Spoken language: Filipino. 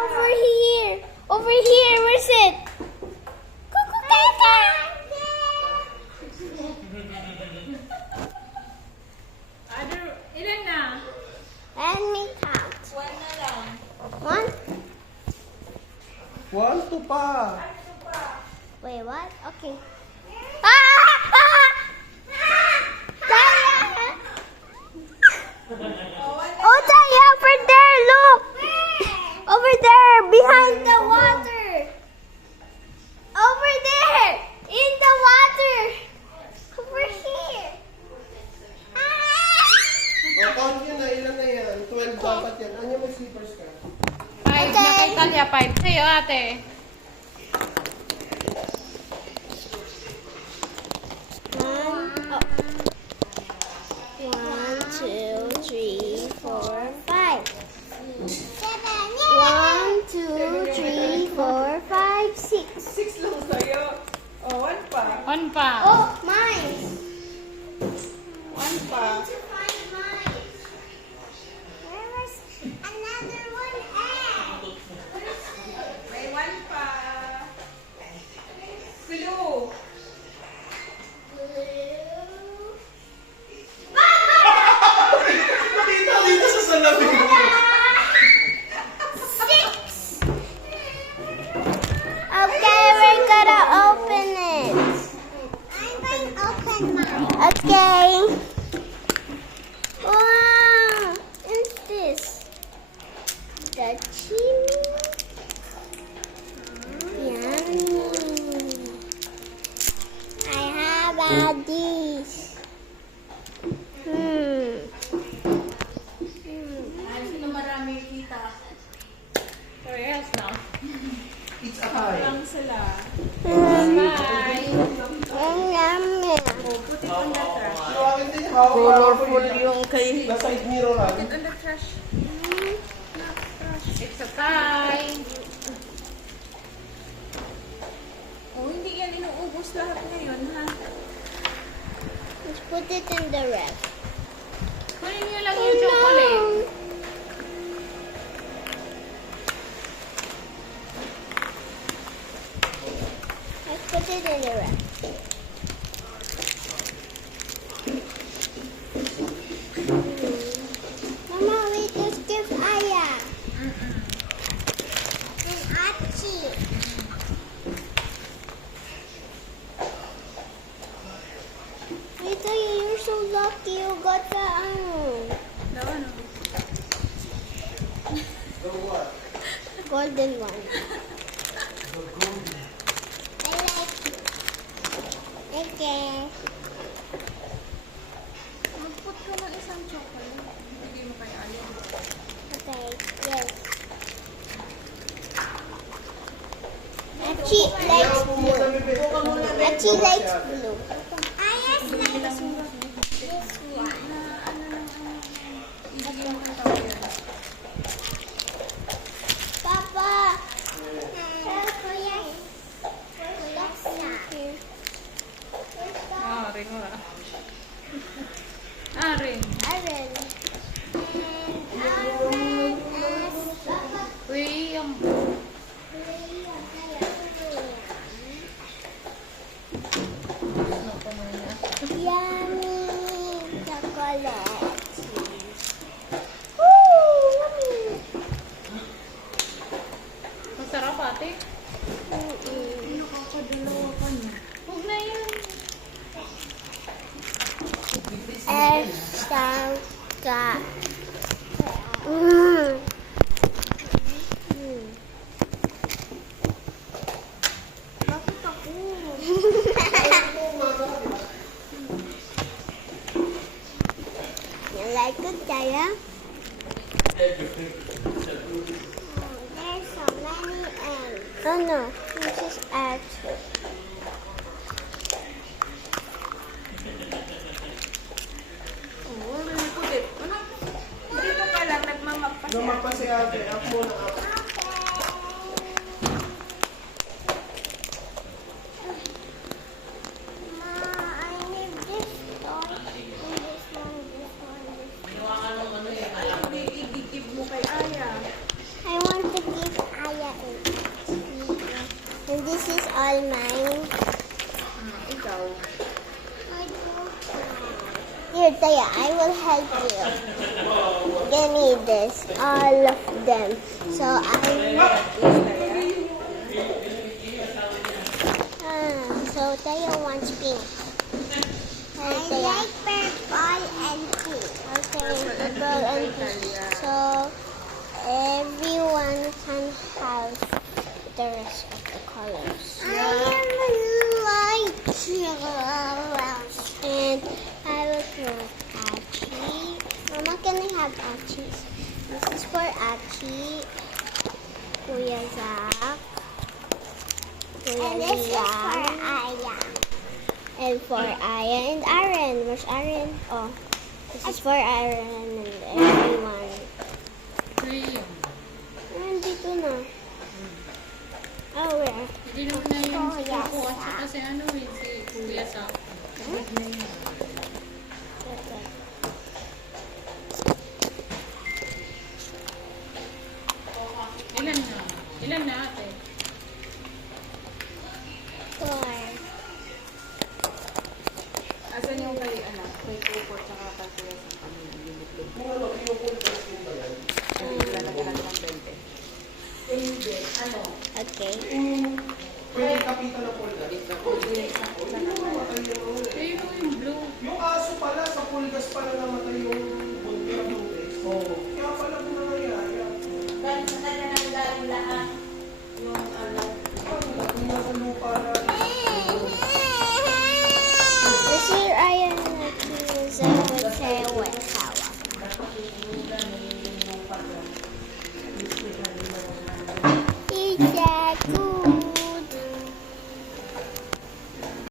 Over here. Over here. Where's it? Cuckoo Kaka. Ilan na? Let me count. One na lang. One. 1, 2 pa. Wait, what? Okay. Ah! Taya! Oh, Taya, over there, look! Over there, behind the water. Over there, in the water. Over here. O, count nyo na. Ilan na yan? 12 dapat yan. Anya, may slippers ka? 5 na kay Talia, 5 sa'yo ate. One, two, three, four, five. 1, 2, 3, 4, 5, 6. 6 lang sa'yo. Oh, 1 pa. 1 pa. Oh, mine. 1 pa. To find mine. Where was another one at? May 1 pa. Clue. Blue. Nakita dito sa salamin mo. 6. Okay, we're gonna open it. I'm gonna open mine. Okay. Wow, what's this? The chimney. Yummy. I have all these. Sino marami kita? Parehas na. It's a high. Lang sila. Bye. Yummy. Put it on the trash. Yung akin din, hawak. Colorful yung kay... Nasa side mirror lang. Put it on the trash. It's a tie. Oh, hindi yan inuubos lahat ngayon, ha? Let's put it in the ref. Kunin niyo lang yung chocolate. Let's put it in the ref. Mama, we just give Aya. And Archie. Rita, you're so lucky you got the Daw, ano? The what? golden one. I like it. Okay. Mag-put ka ng isang chocolate. Hindi mo kaya ayaw. Okay, yes. Archie likes blue. Archie likes blue. I just like this one. Papa. Kuya. Kuya here. Ah, rin wala. Ah, rin. Aaron. Papa. Uy, yung... Yummy chocolate. Woo! Yummy. Masarap ate. Nakakadalawa ka na. Huwag na yan. Estanga. Bakit ako? You like it, Jaya? There's so many eggs. Oh no, this is eggs. Oh, put it. Ano? Dito ka lang, nagmamagpa siya. Lumagpas si ate. Up muna, up. I need this toy. And this one, this one, this one. Hindi, i-give mo kay Aya. I want to give all mine. Ikaw. Here, Taya, I will help you. Give me this, all of them. So Taya wants pink. I like purple and pink. Okay, purple and pink. So everyone can have the rest of the colors. I like yellow. And I will put Achi. Mama, can I have Achis? This is for Achi, Kuya Zach, Kuya and this is for Aya. And for Aya and Aaron. Where's Aaron? Oh, this is for Aaron and everyone. Liam. Nandito na. Oh, where? Hindi naman na yung si Kuya Coco at Sa. saka si ano eh, si Kuya Sa. Ilan na? Ilan na ate? 4. Asan yung kay, kay Coco tsaka kay Kuya sa kanila? Kung ano, pinupulot ko ba yan? Lalagyan ng 20. Okay. Pwede kapitan na pulgas. Eh, yung blue. Yung aso pala, sa pulgas pala namatay yung buntis. Oo. Kaya pala kung nangyayari. Kung nasa lupa na. This year I am accused with Sawa. Teacher.